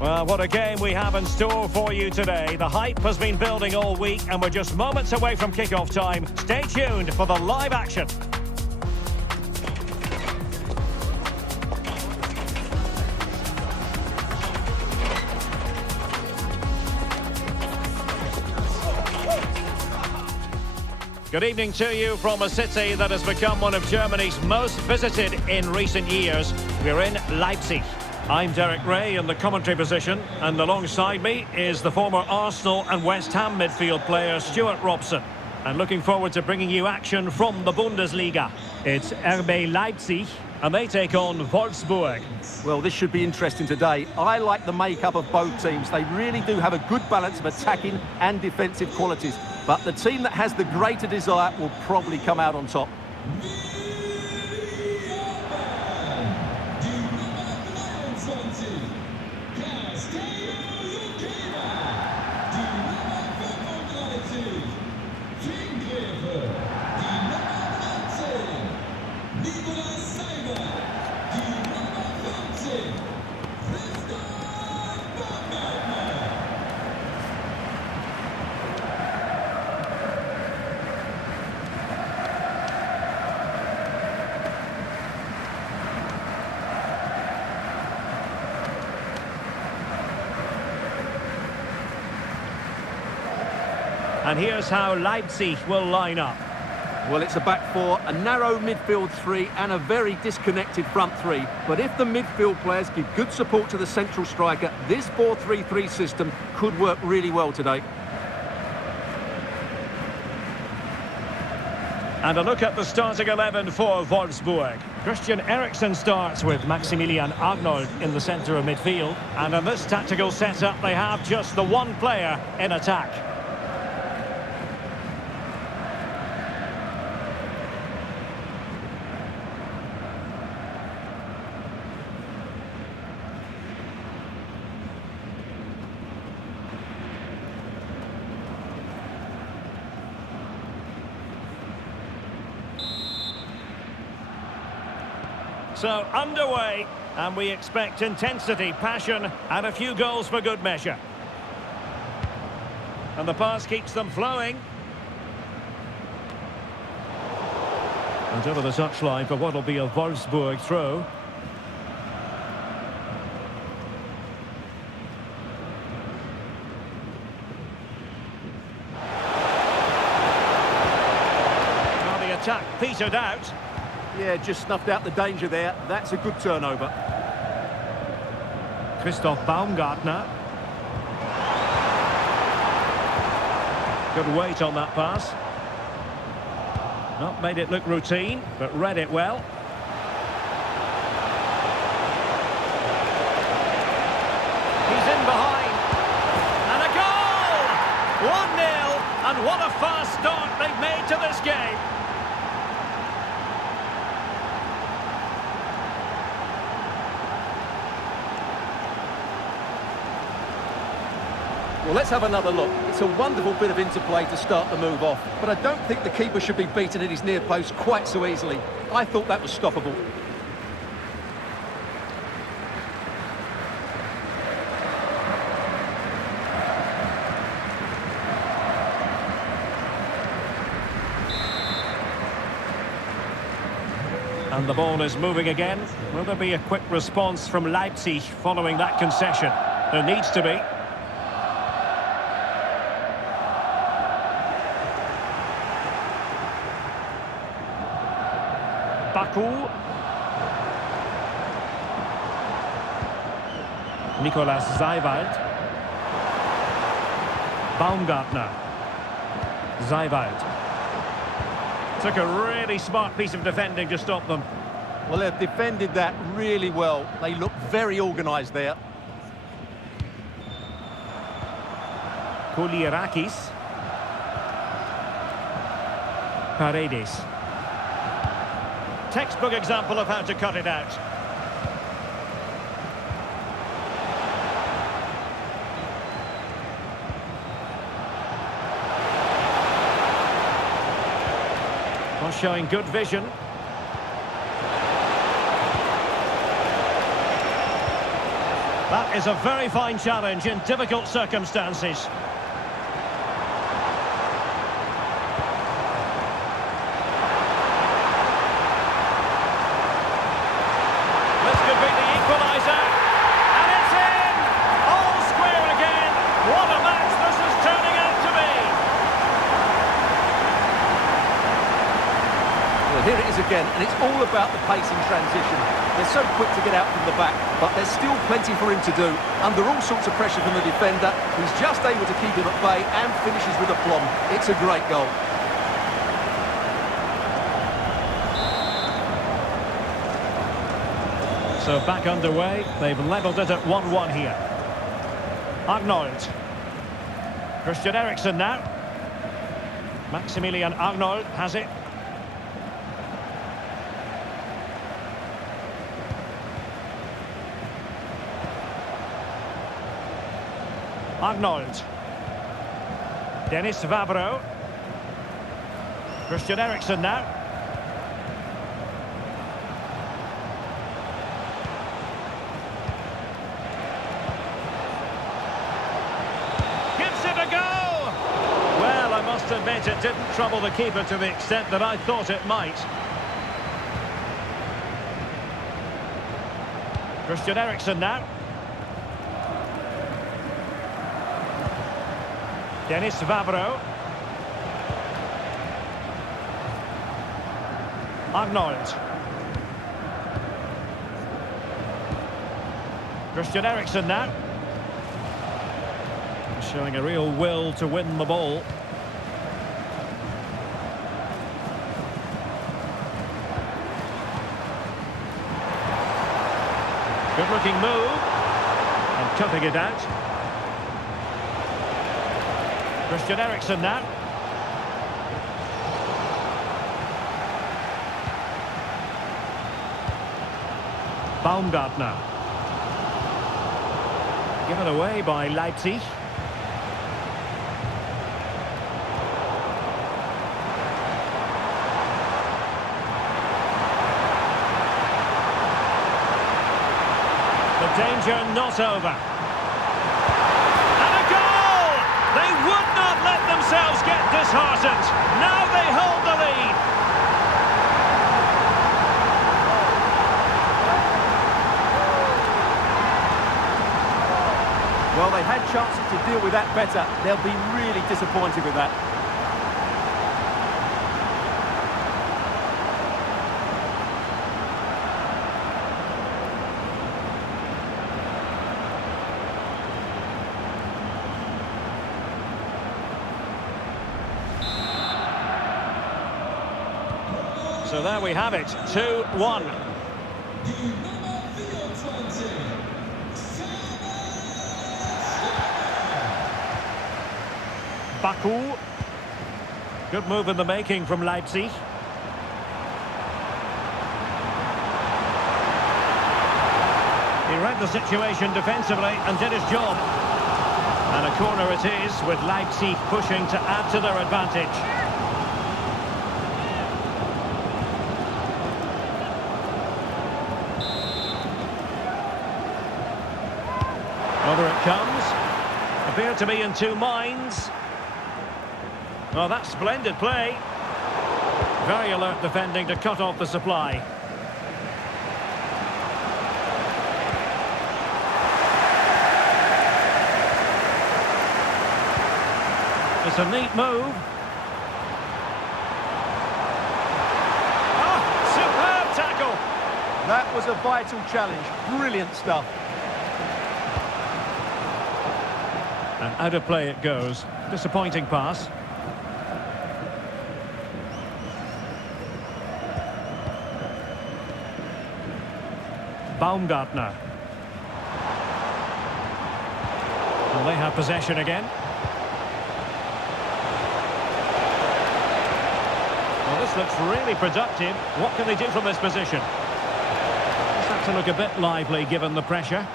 Well, what a game we have in store for you today. The hype has been building all week and we're just moments away from kick-off time. Stay tuned for the live action. Good evening to you from a city that has become one of Germany's most visited in recent years. We're in Leipzig. I'm Derek Ray in the commentary position, and alongside me is the former Arsenal and West Ham midfield player Stuart Robson. And looking forward to bringing you action from the Bundesliga. It's RB Leipzig, and they take on Wolfsburg. Well, this should be interesting today. I like the makeup of both teams. They really do have a good balance of attacking and defensive qualities. But the team that has the greater desire will probably come out on top. And here's how Leipzig will line up. Well, it's a back four, a narrow midfield three and a very disconnected front three. But if the midfield players give good support to the central striker, this 4-3-3 system could work really well today. And a look at the starting 11 for Wolfsburg. Christian Eriksen starts with Maximilian Arnold in the centre of midfield. And in this tactical setup, they have just the one player in attack. So, underway, and we expect intensity, passion, and a few goals for good measure. And the pass keeps them flowing. And over the touchline for what will be a Wolfsburg throw. Well, the attack petered out. Yeah, just snuffed out the danger there. That's a good turnover. Christoph Baumgartner. Good weight on that pass. Not made it look routine, but read it well. He's in behind. And a goal! 1-0, and what a fast start they've made to this game. Well, let's have another look. It's a wonderful bit of interplay to start the move off, but I don't think the keeper should be beaten at his near post quite so easily. I thought that was stoppable. And the ball is moving again. Will there be a quick response from Leipzig following that concession? There needs to be. Baku. Nicolas Seiwald. Baumgartner. Seiwald. Took a really smart piece of defending to stop them. Well, they've defended that really well. They look very organised there. Koulirakis. Paredes. Textbook example of how to cut it out. Well, showing good vision. That is a very fine challenge in difficult circumstances. This could be the equaliser, and it's in! All square again. What a match this is turning out to be. Well, here it is again, and it's all about the pace in transition. They're so quick to get out from the back, but there's still plenty for him to do. Under all sorts of pressure from the defender, he's just able to keep him at bay and finishes with aplomb. It's a great goal. So back underway, they've levelled it at 1-1 here. Arnold. Christian Eriksen now. Maximilian Arnold has it. Arnold. Dennis Vavro. Christian Eriksen now. Gives it a go! Well, I must admit it didn't trouble the keeper to the extent that I thought it might. Christian Eriksen now. Dennis Vavro. Arnold. Christian Eriksen now. Showing a real will to win the ball. Good looking move. And cutting it out. Christian Eriksen now. Baumgartner. Given away by Leipzig. The danger not over. They would not let themselves get disheartened. Now they hold the lead. Well, they had chances to deal with that better. They'll be really disappointed with that. So there we have it, 2-1. Baku. Good move in the making from Leipzig. He read the situation defensively and did his job. And a corner it is, with Leipzig pushing to add to their advantage. Over it comes. Appear to be in two minds. Oh, that's splendid play. Very alert defending to cut off the supply. It's a neat move. Oh, superb tackle. That was a vital challenge. Brilliant stuff. And out of play it goes. Disappointing pass. Baumgartner. Well, they have possession again. Well, this looks really productive. What can they do from this position? Just have to look a bit lively given the pressure.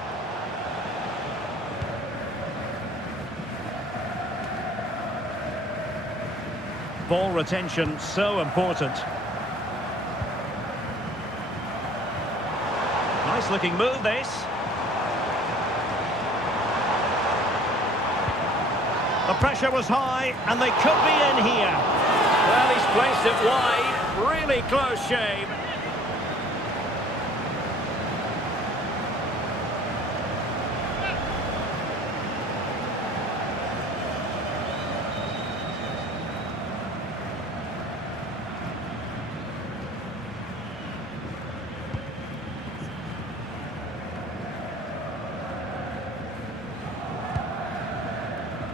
Ball retention so important. Nice looking move this. The pressure was high, and they could be in here. Well, he's placed it wide. Really close shave.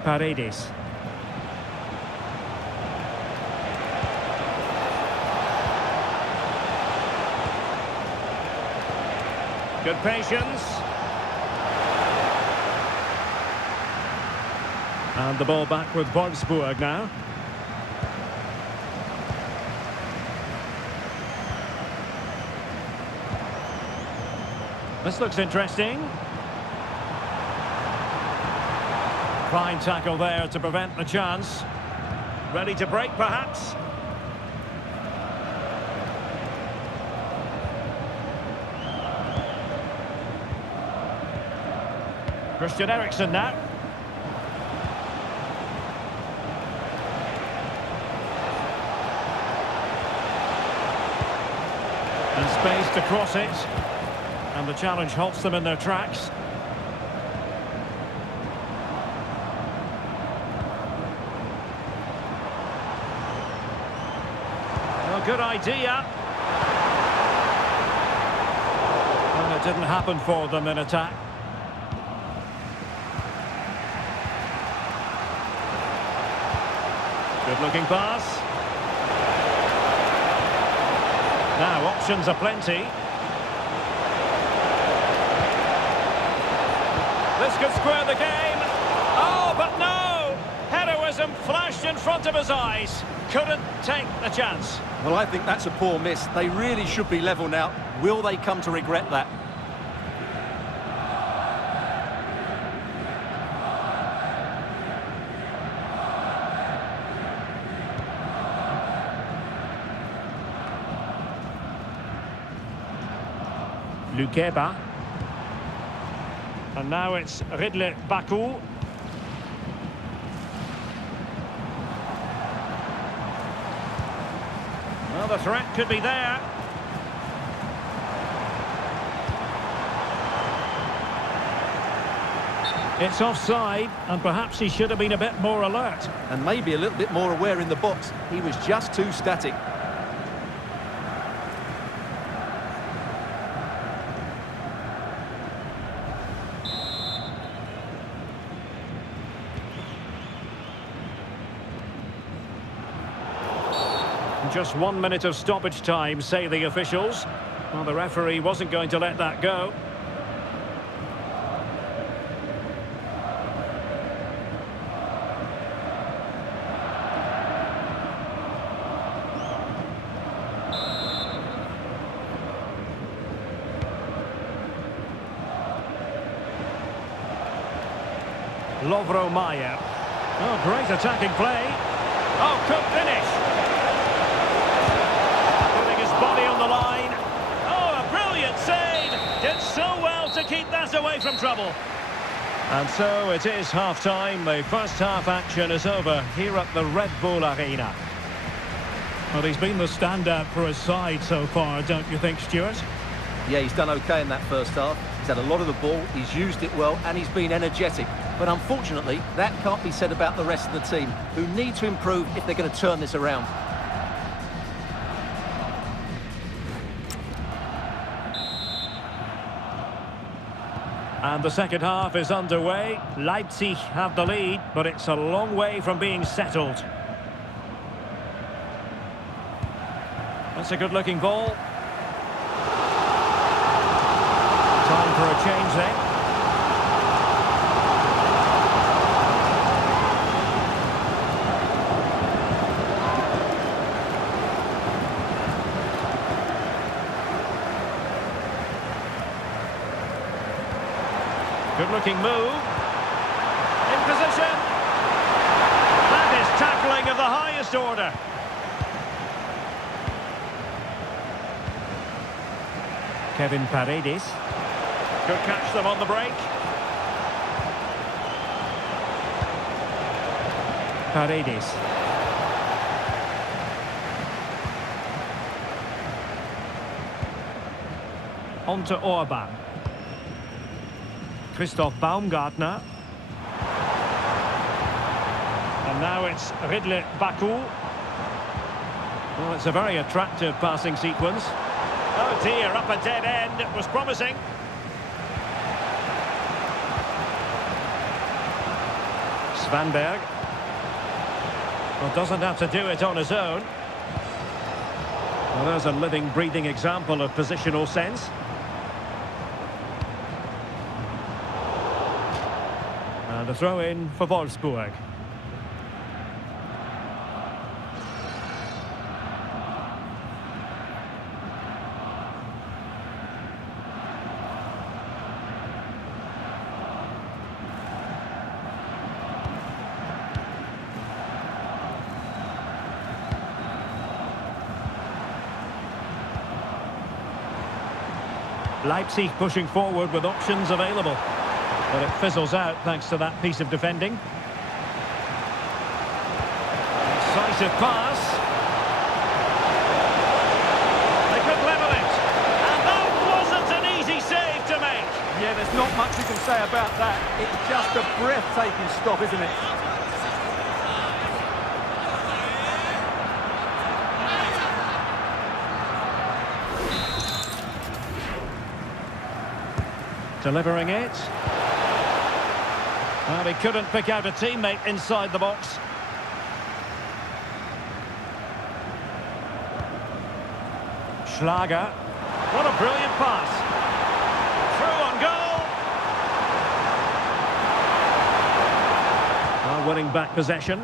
Paredes. Good patience. And the ball back with Wolfsburg now. This looks interesting. Fine tackle there to prevent the chance. Ready to break, perhaps? Christian Eriksen now. And space to cross it. And the challenge halts them in their tracks. Good idea. And it didn't happen for them in attack. Good looking pass. Now options are plenty. This could square the game. Oh, but no! Heroism flashed in front of his eyes. Couldn't take the chance. Well, I think that's a poor miss. They really should be level now. Will they come to regret that? Lukeba. And now it's rbleipzig. Well, the threat could be there. It's offside, and perhaps he should have been a bit more alert. And maybe a little bit more aware in the box. He was just too static. Just 1 minute of stoppage time, say the officials. Well, the referee wasn't going to let that go. Lovro Mayer. Oh, great attacking play. Oh, could finish. Body on the line. Oh, a brilliant save. Did so well to keep that away from trouble. And so it is half-time. The first half action is over here at the Red Bull Arena. Well, he's been the standout for his side so far, don't you think, Stuart? Yeah, he's done okay in that first half. He's had a lot of the ball, he's used it well, and he's been energetic. But unfortunately, that can't be said about the rest of the team, who need to improve if they're going to turn this around. And the second half is underway. Leipzig have the lead, but it's a long way from being settled. That's a good-looking ball. Time for a change then. Good-looking move. In position. That is tackling of the highest order. Kevin Paredes. Could catch them on the break. Paredes. On to Orban. Christoph Baumgartner. And now it's Ridley Baku. Well, it's a very attractive passing sequence. Oh dear, up a dead end. It was promising. Svanberg. Well, doesn't have to do it on his own. Well, there's a living, breathing example of positional sense. And a throw in for Wolfsburg. Leipzig pushing forward with options available. But it fizzles out thanks to that piece of defending. Decisive pass. They could level it. And that wasn't an easy save to make. Yeah, there's not much you can say about that. It's just a breathtaking stop, isn't it? Delivering it. Well, he couldn't pick out a teammate inside the box. Schlager. What a brilliant pass. Through on goal. Well, winning back possession.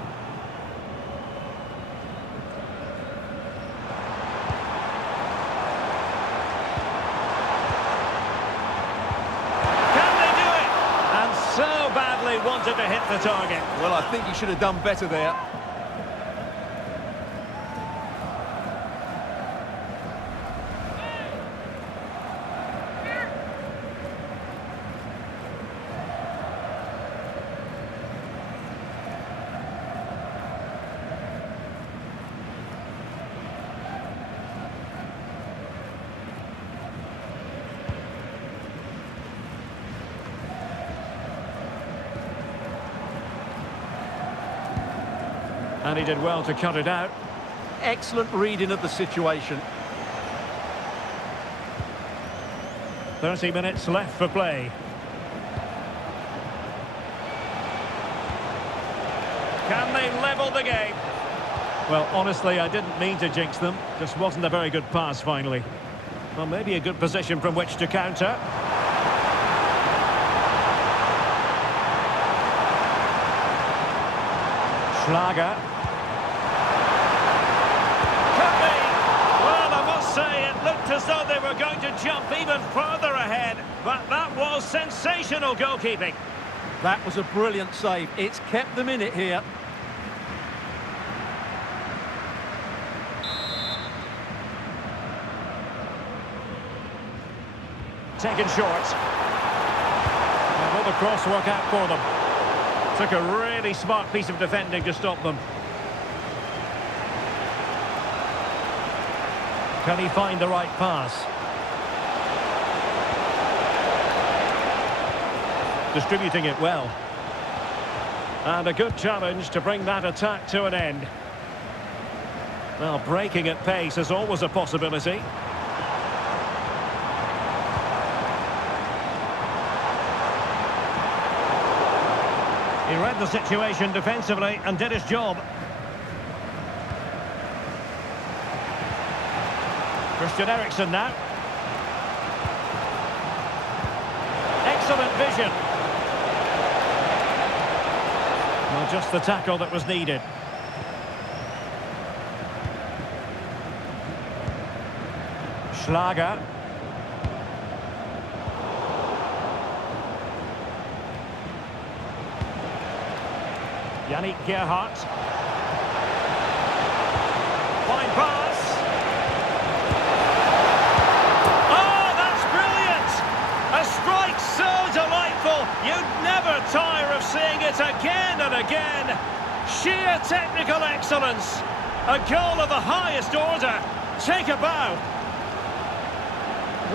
Wanted to hit the target. Well, I think he should have done better there. And he did well to cut it out. Excellent reading of the situation. 30 minutes left for play. Can they level the game? Well, honestly, I didn't mean to jinx them. Just wasn't a very good pass, finally. Well, maybe a good position from which to counter. Schlager. As though they were going to jump even further ahead, but that was sensational goalkeeping. That was a brilliant save. It's kept them in it here. Taken short. And will the cross work out for them? Took a really smart piece of defending to stop them. Can he find the right pass? Distributing it well. And a good challenge to bring that attack to an end. Well, breaking at pace is always a possibility. He read the situation defensively and did his job. Christian Eriksen now. Excellent vision. Well, just the tackle that was needed. Schlager. Yannick Gerhardt. Fine pass. You'd never tire of seeing it again and again. Sheer technical excellence. A goal of the highest order. Take a bow.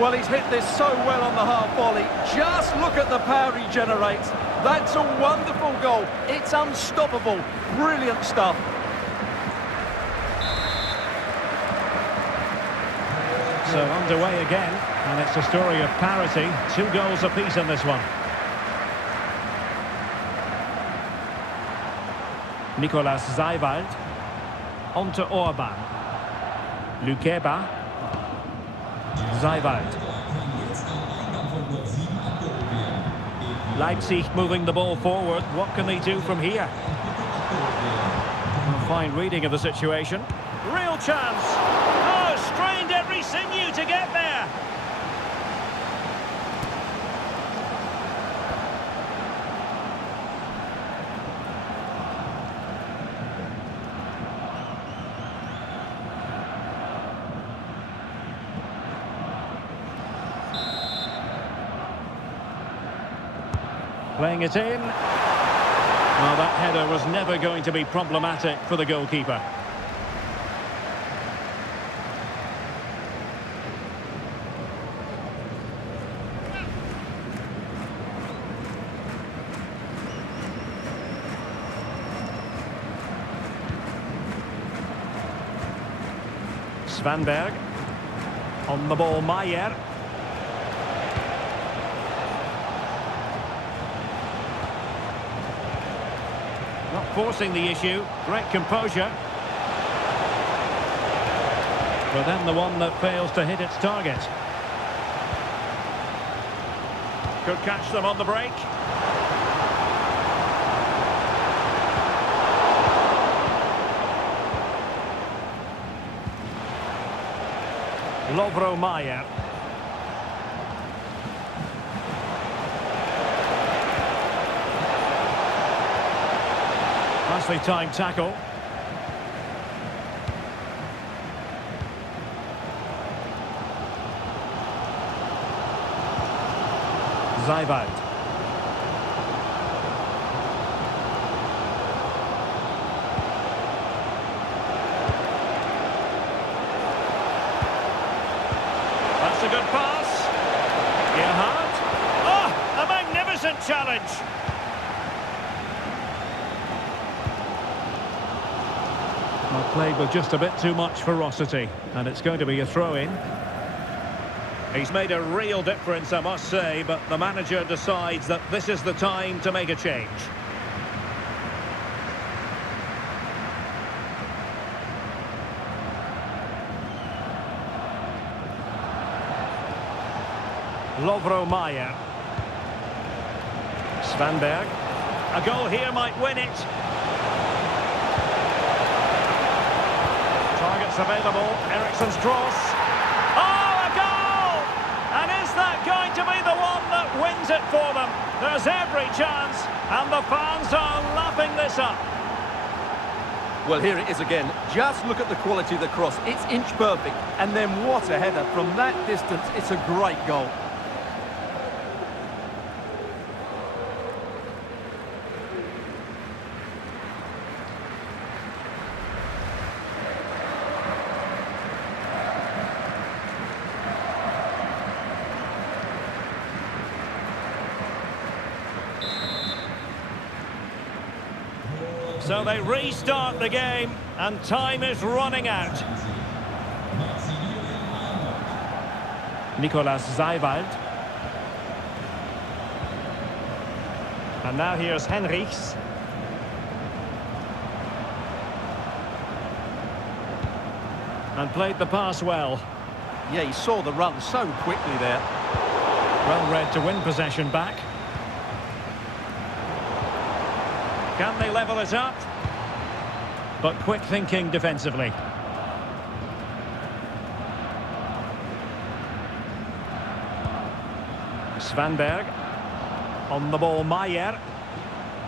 Well, he's hit this so well on the half volley. Just look at the power he generates. That's a wonderful goal. It's unstoppable. Brilliant stuff. So underway again, and it's a story of parity. 2 goals apiece in this one. Nicolas Seiwald. On to Orban. Lukeba. Seiwald. Leipzig moving the ball forward. What can they do from here? A fine reading of the situation. Real chance. Oh, strained every sinew to get there. Playing it in. Well, that header was never going to be problematic for the goalkeeper. Svanberg. On the ball, Maier. Not forcing the issue. Great composure. But then the one that fails to hit its target. Could catch them on the break. Lovro Maier. Nicely timed tackle. Seiwald. That's a good pass. Gerhardt. Oh, a magnificent challenge. Well, played with just a bit too much ferocity, and it's going to be a throw-in. He's made a real difference, I must say, but the manager decides that this is the time to make a change. Lovro Maier. Svanberg. A goal here might win it. Targets available. Eriksen's cross. Oh, a goal! And is that going to be the one that wins it for them? There's every chance, and the fans are lapping this up. Well, here it is again. Just look at the quality of the cross. It's inch perfect. And then what a header. From that distance, it's a great goal. So they restart the game, and time is running out. Nicolas Seiwald. And now here's Henrichs. And played the pass well. Yeah, he saw the run so quickly there. Well read to win possession back. Can they level it up? But quick thinking defensively. Svanberg. On the ball, Maier.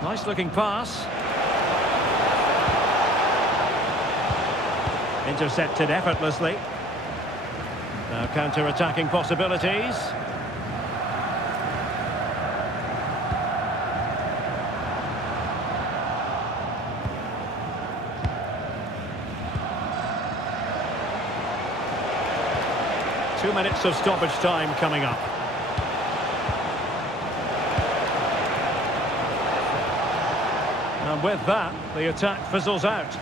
Nice looking pass. Intercepted effortlessly. Now counter-attacking possibilities. 2 minutes of stoppage time coming up. And with that, the attack fizzles out.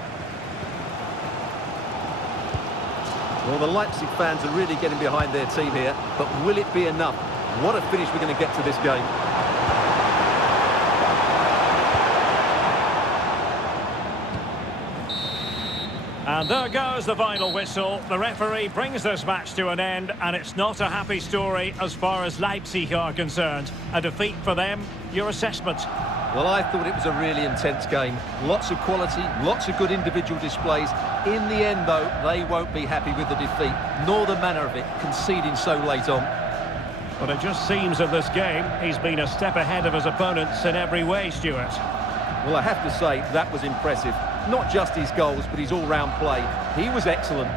Well, the Leipzig fans are really getting behind their team here, but will it be enough? What a finish we're going to get to this game. And there goes the final whistle. The referee brings this match to an end, and it's not a happy story as far as Leipzig are concerned. A defeat for them. Your assessment? Well, I thought it was a really intense game. Lots of quality, lots of good individual displays. In the end, though, they won't be happy with the defeat, nor the manner of it, conceding so late on. But it just seems in this game he's been a step ahead of his opponents in every way, Stuart. Well, I have to say, that was impressive. Not just his goals, but his all-round play. He was excellent.